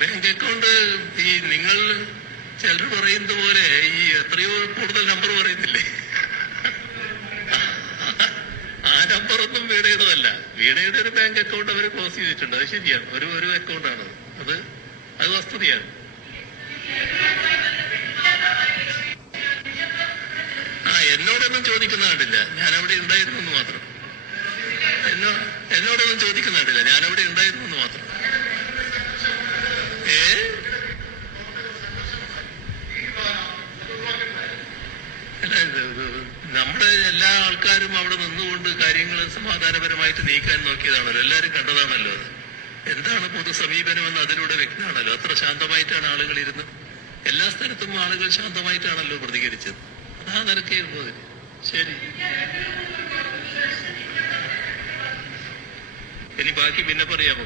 Bank account ഈ നിങ്ങൾ ചിലർ പറയുന്നത് പോലെ ഈ എത്രയോ കൂടുതൽ നമ്പർ പറയുന്നില്ലേ, ആ നമ്പറൊന്നും വീണയുടേതല്ല. വീണയുടെ ഒരു ബാങ്ക് അക്കൗണ്ട് അവർ ക്ലോസ് ചെയ്തിട്ടുണ്ട്, അത് ശരിയാണ്. ഒരു അക്കൗണ്ടാണ് അത് വസ്തുതയാണ്. എന്നോടൊന്നും ചോദിക്കുന്ന കണ്ടില്ല, ഞാൻ അവിടെ ഉണ്ടായിരുന്നു എന്ന് മാത്രം. എന്നോടൊന്നും ചോദിക്കുന്ന കണ്ടില്ല, ഞാൻ അവിടെ ഉണ്ടായിരുന്നു എന്ന് മാത്രം. നമ്മുടെ എല്ലാ ആൾക്കാരും അവിടെ നിന്നുകൊണ്ട് കാര്യങ്ങൾ സമാധാനപരമായിട്ട് നീക്കാൻ നോക്കിയതാണല്ലോ, എല്ലാവരും കണ്ടതാണല്ലോ. എന്താണ് പൊതു സമീപനമെന്ന് അതിലൂടെ വ്യക്തമാണല്ലോ. അത്ര ശാന്തമായിട്ടാണ് ആളുകൾ ഇരുന്നത്. എല്ലാ സ്ഥലത്തും ആളുകൾ ശാന്തമായിട്ടാണല്ലോ പ്രതികരിച്ചത്. അതാ നിരക്കിയിരുന്നു അതിന്. ശരി, ഇനി ബാക്കി പിന്നെ പറയാമോ?